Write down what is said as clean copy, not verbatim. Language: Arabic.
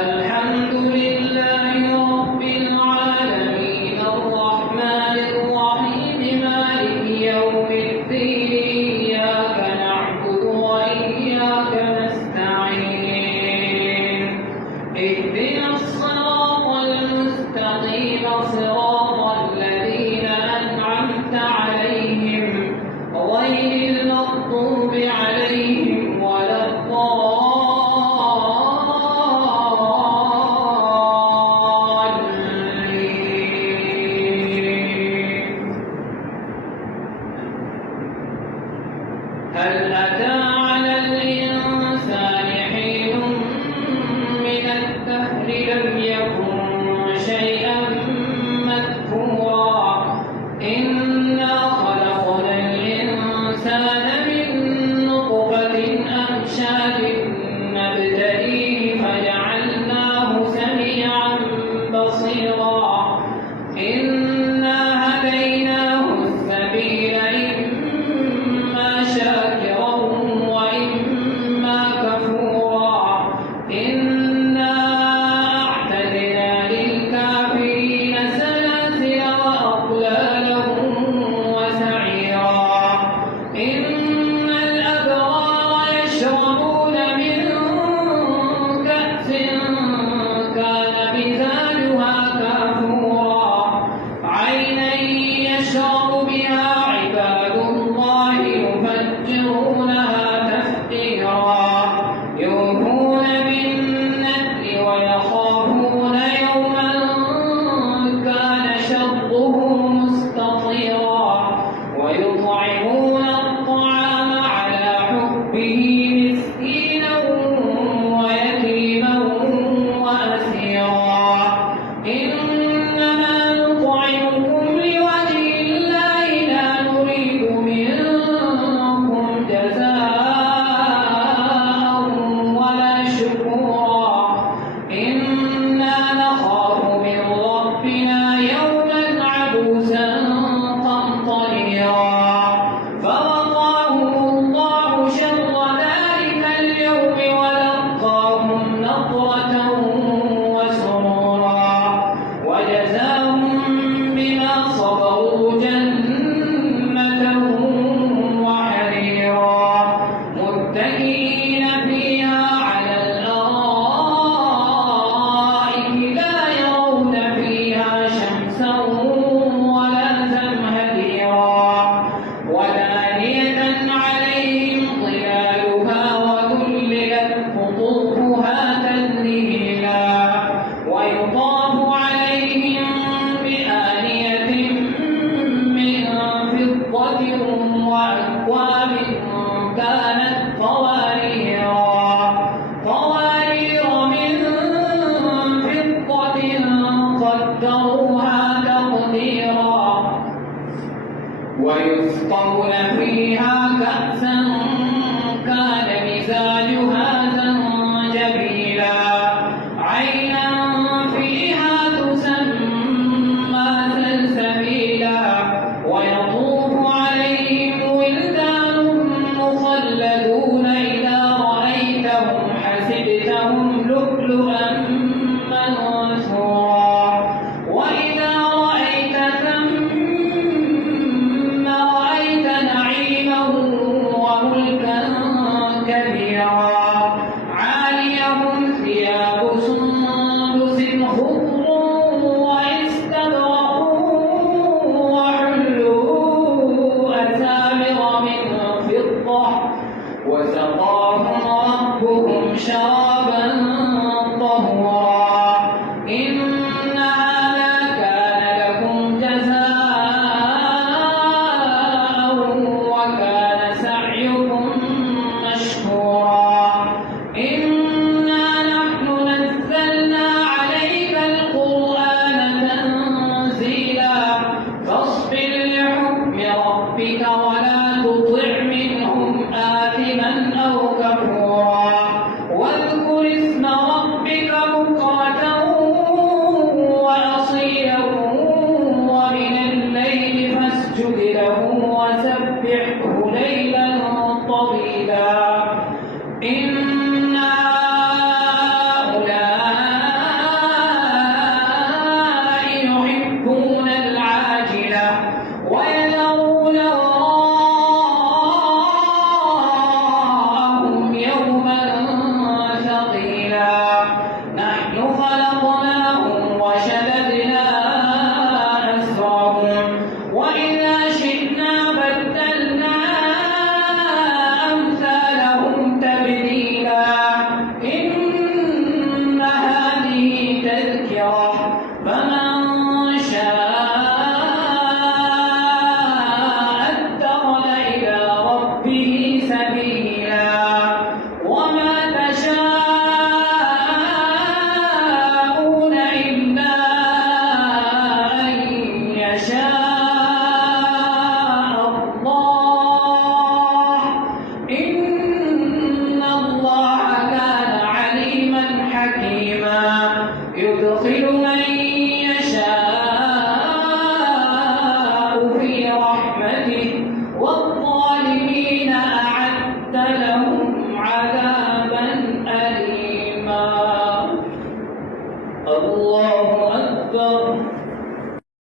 الحمد لله رب العالمين الرحمن الرحيم مالك يوم الدين إياك نعبد وإياك نستعين اهدنا الصراط المستقيم صراط الذين أنعمت عليهم غير المغضوب عليهم ولا هل أتى على الإنسان حين من الدهر لم يكن شيئا مذكورا إنا خلقنا الإنسان من نطفة أمشاج نبتليه فجعلناه سميعا بصيرا إنا هديناه السبيل شاكرا وإما كفورا إنا أعتدنا للكافرين سلاسل وأغلالا وسعيرا إن الأبرار يشربون من كأس كان مزاجها كافورا عينا يشرب بها عباد الله يفجرونها تفجيرا يوفون بالنذر ويخافون يوما كان شره مستطيرا ويطعمون الطعام على حبه مسكينا ويتيما وأسيرا إنما نطعمكم لوجه الله لا نريد منكم جزاء ولا شكورا إنا نخاف من ربنا يوما عبوسا قمطريرا فوقاهم الله شر ذلك اليوم ولقاهم نضرة وسرورا وجزاهم بما صبروا جنة وحريرا متكئين فيها على الأرائك لا يرون فيها شمسا ولا زمهريرا ودانية عليهم ظلالها وذللت قطوفها تذليلا ويطاف عليهم بآنية من فضة وأكواب كانت قوارير من فضة قدروها تقديرا ويسقون فيها كأسا كان مزاجها زنجبيلا عينا فيها تسمى سلسبيلا ويطوف عليهم ولدان مخلدون إذا رأيتهم حسبتهم لؤلؤا منثورا وإذا رأيت ثم رأيت نعيما وملكا كبيرا عاليهم ثياب سندس خضر واستبرق وحلوا أساور من فضة وسقاهم ربهم شرابا طهورا حكيما يدخل من